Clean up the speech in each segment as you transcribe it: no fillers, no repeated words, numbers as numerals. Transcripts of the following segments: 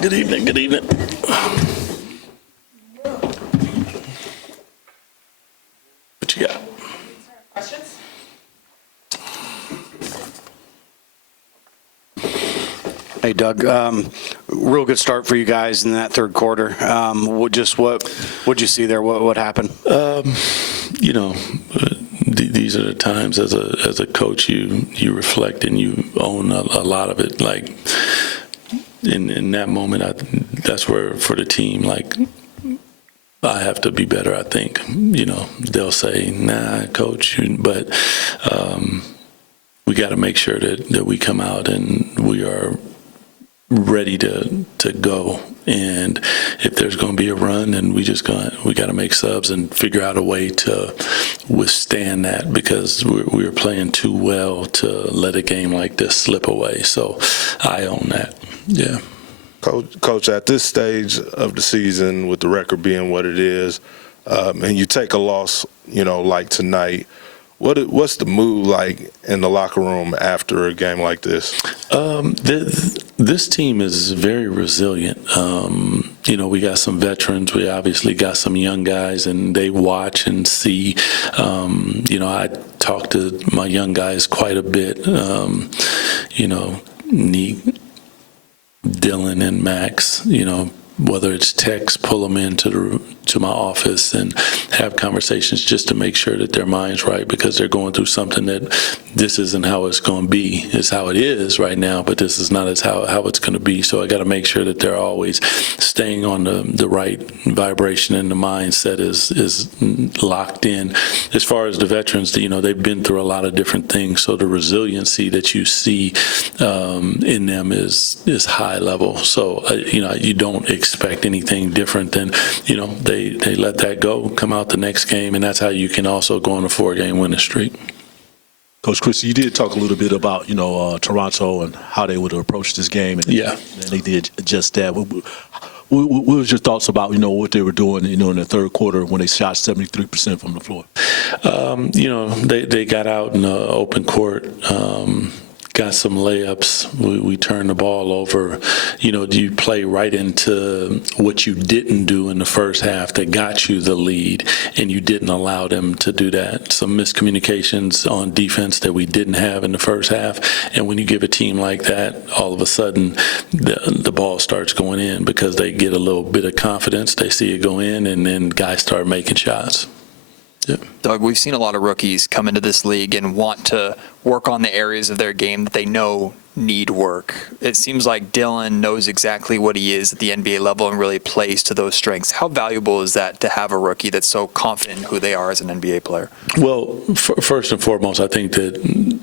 Good evening. Good evening. What you got? Questions? Hey, Doug. Real good start for you guys in that third quarter. What'd you see there? What happened? These are the times as a coach you reflect and you own a lot of it. Like in that moment, that's where for the team, like I have to be better. I think they'll say, "Nah, coach," but we got to make sure that we come out and we are ready to go. And if there's going to be a run, then we got to make subs and figure out a way to withstand that, because we were playing too well to let a game like this slip away. So I own that. Yeah. Coach, at this stage of the season, with the record being what it is, and you take a loss, like tonight, what's the mood like in the locker room after a game like this? This team is very resilient. We got some veterans. We obviously got some young guys, and they watch and see. I talk to my young guys quite a bit. Dylan and Max, whether it's text, pull them into my office and have conversations just to make sure that their mind's right, because they're going through something that this isn't how it's going to be. It's how it is right now, but this is not how it's going to be. So I got to make sure that they're always staying on the right vibration, and the mindset is locked in. As far as the veterans, they've been through a lot of different things, so the resiliency that you see in them is high level. So you don't expect anything different than they let that go, come out the next game, and that's how you can also go on a 4-game winning streak. Coach Christie, you did talk a little bit about Toronto and how they would approach this game, and they did just that. What was your thoughts about what they were doing in the third quarter when they shot 73% from the floor? They got out in the open court. Got some layups. We turned the ball over. You play right into what you didn't do in the first half that got you the lead, and you didn't allow them to do that. Some miscommunications on defense that we didn't have in the first half. And when you give a team like that, all of a sudden the ball starts going in, because they get a little bit of confidence. They see it go in, and then guys start making shots. Yep. Doug, we've seen a lot of rookies come into this league and want to work on the areas of their game that they know need work. It seems like Dylan knows exactly what he is at the NBA level and really plays to those strengths. How valuable is that to have a rookie that's so confident in who they are as an NBA player? Well, first and foremost, I think that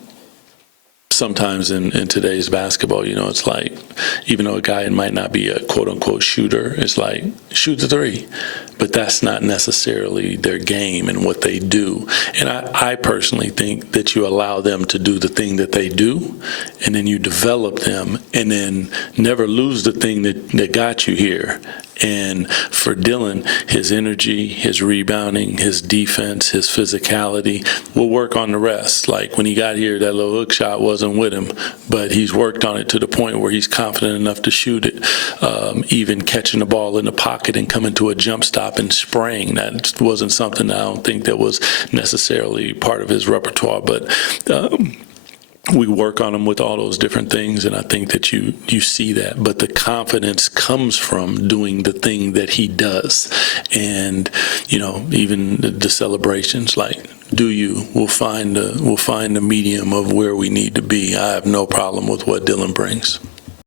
sometimes in today's basketball, it's like, even though a guy might not be a quote-unquote shooter, it's like, shoot the three. But that's not necessarily their game and what they do. And I personally think that you allow them to do the thing that they do, and then you develop them, and then never lose the thing that got you here. And for Dylan, his energy, his rebounding, his defense, his physicality, we'll work on the rest. Like when he got here, that little hook shot wasn't with him, but he's worked on it to the point where he's confident enough to shoot it. Even catching the ball in the pocket and coming to a jump stop and spraying, that wasn't something I don't think that was necessarily part of his repertoire. But we work on him with all those different things, and I think that you see that. But the confidence comes from doing the thing that he does. And, even the celebrations, like, we'll find the medium of where we need to be. I have no problem with what Dylan brings.